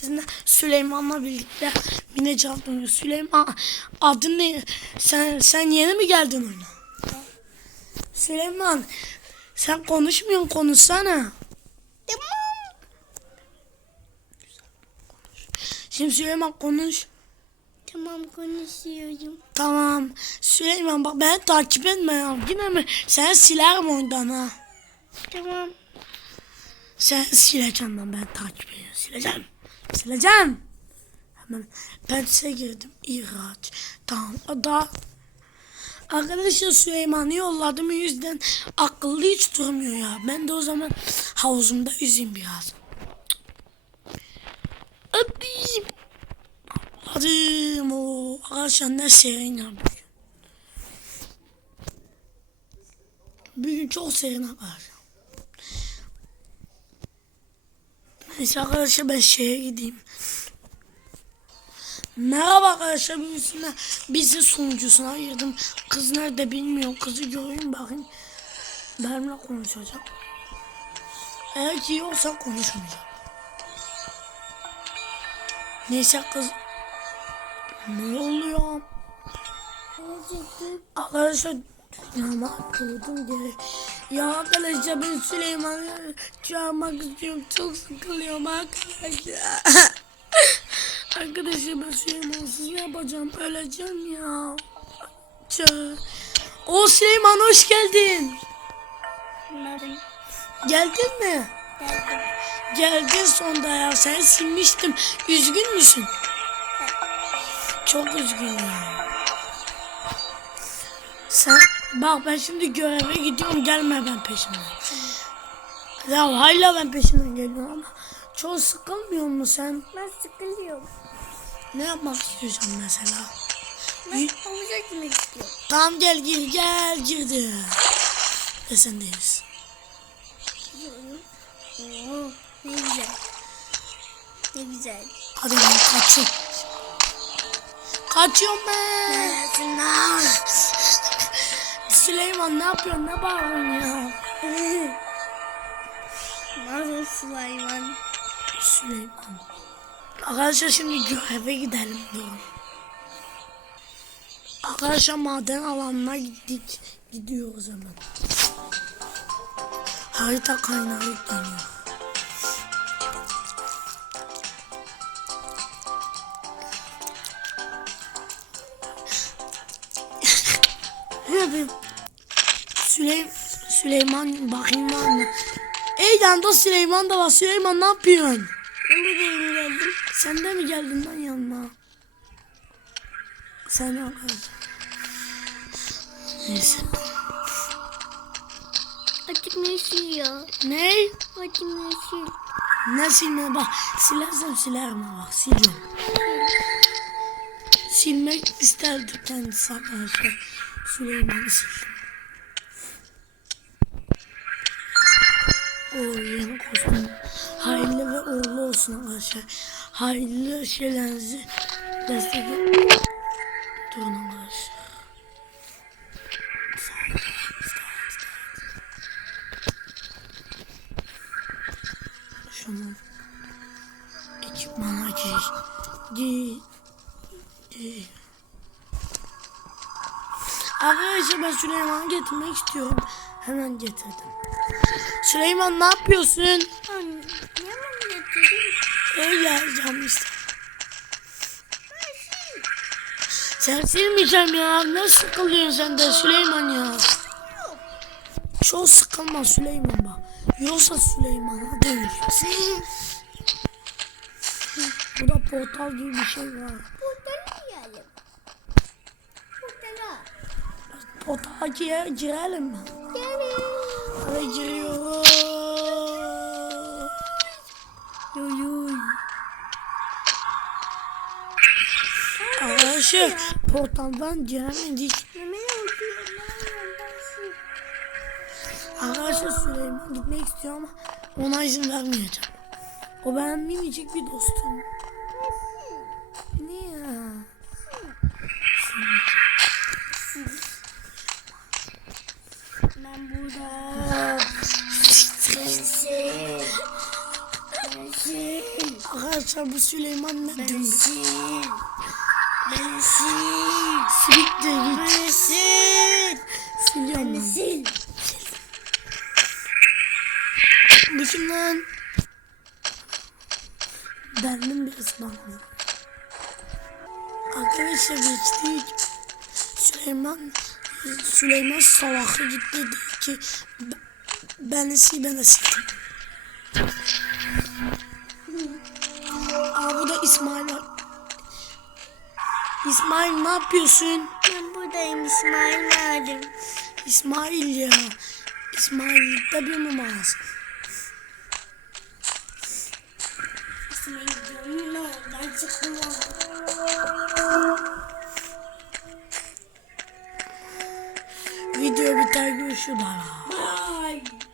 sizinle Süleyman'la birlikte Minecraft oynuyoruz. Süleyman adın ne? Sen sen yeni mi geldin oyuna? Süleyman sen konuşmuyorsun konuşsana. Tamam. Şimdi Süleyman konuş. Tamam konuşuyorum. Tamam. Süleyman bak beni takip etme ya. Yine mi? Sen silerim oyundan ha. Tamam. Sen sileceğim ben ben takip ediyorum. Sileceğim. Sileceğim. Hemen ben size girdim. İhraç. Tamam. Da Arkadaşlar Süleyman'ı yolladım o yüzden akıllı hiç durmuyor ya. Ben de o zaman havuzumda yüzeyim biraz. Hadi. Hadi o arkadaşlar ne serin ya. Bugün çok serin arkadaşlar. Neyse arkadaşlar ben şeye gideyim. Merhaba arkadaşlar birisine bizi sunucusuna girdim. Kız nerede bilmiyorum. Kızı göreyim bakayım. Benimle konuşacak. Eğer ki yoksa konuşmayacak. Neyse kız. Ne oluyor? Arkadaşlar dünyama kurdum geri. Ya arkadaşlar ben Süleyman'ı çağırmak istiyorum. Çok sıkılıyorum arkadaşlar. arkadaşlar ben Süleyman'sız ne yapacağım? Öleceğim ya. Çağır. O Süleyman hoş geldin. Bunların Geldin mi? geldim. Geldin sonunda ya. Sen silmiştim. Üzgün müsün? Çok üzgünüm. Sen bak ben şimdi göreve gidiyorum. Gelme ben peşimden. Ya hala ben peşinden geliyorum ama çok sıkılmıyor mu sen? Ben sıkılıyorum. Ne yapmak istiyorsun mesela? Ben havuza gitmek istiyorum. Tamam gel gir gel girdi. Ve sendeyiz. Oo, ne güzel. Ne güzel. Hadi ben kaçıyorum. Kaçıyorum ben. Neresin lan? Süleyman ne yapıyorsun? Ne bağırıyorsun ya? Nasıl Süleyman? Süleyman. Arkadaşlar şimdi göreve gidelim durun. Arkadaşlar maden alanına gittik. Gidiyoruz hemen. Harita kaynağı yükleniyor. Yapayım. Süley Süleyman bakayım var mı? Ey yanında Süleyman da var. Süleyman ne yapıyorsun? Ben buradayım geldim. Sen de mi geldin lan yanıma? Sen yok. Neyse. Açık meşil ya. Ne? Açık meşil. Ne silme bak. Silersem silerim bak siliyorum. Silmek isterdi kendisi arkadaşlar. Süleyman'ı sildim. O yeni kostüm. Hayırlı ve uğurlu olsun arkadaşlar. Hayırlı şeylerinizi destekleyin. Durun arkadaşlar. Şunu ekipmana giy. Giy. Giy. Arkadaşlar ben Süleyman'ı getirmek istiyorum. Hemen getirdim. Süleyman ne yapıyorsun? Anne? Öyle yazacağım işte. Sen silmeyeceğim ya. Ne sıkılıyorsun sen de Süleyman ya. Çok sıkılma Süleyman bak. Yoksa Süleyman'a dönüşürsün. Burada portal gibi bir şey var. Yiyelim. Buradan Portala gire, girelim mi? Gelin. Hadi giriyoruz. Yoy yoy. Arkadaşlar portaldan giremedik. Arkadaşlar Süleyman gitmek istiyor ama ona izin vermeyeceğim. O benim minicik bir dostum. Arkadaşlar bu Süleyman ne diyor? Bensin. Bensin. Silik de git. Bensin. Siliyorum ben. Bensin. Kim lan? Benim bir ısmarım. Arkadaşlar geçtik. Süleyman Süleyman salakı gitti dedi ki "Ben- sil ben de sildim. Aa bu da İsmail. İsmail ne yapıyorsun? Ben buradayım İsmail nerede? İsmail ya. İsmail'likte bir çıktım Video biter görüşürüz. Bye.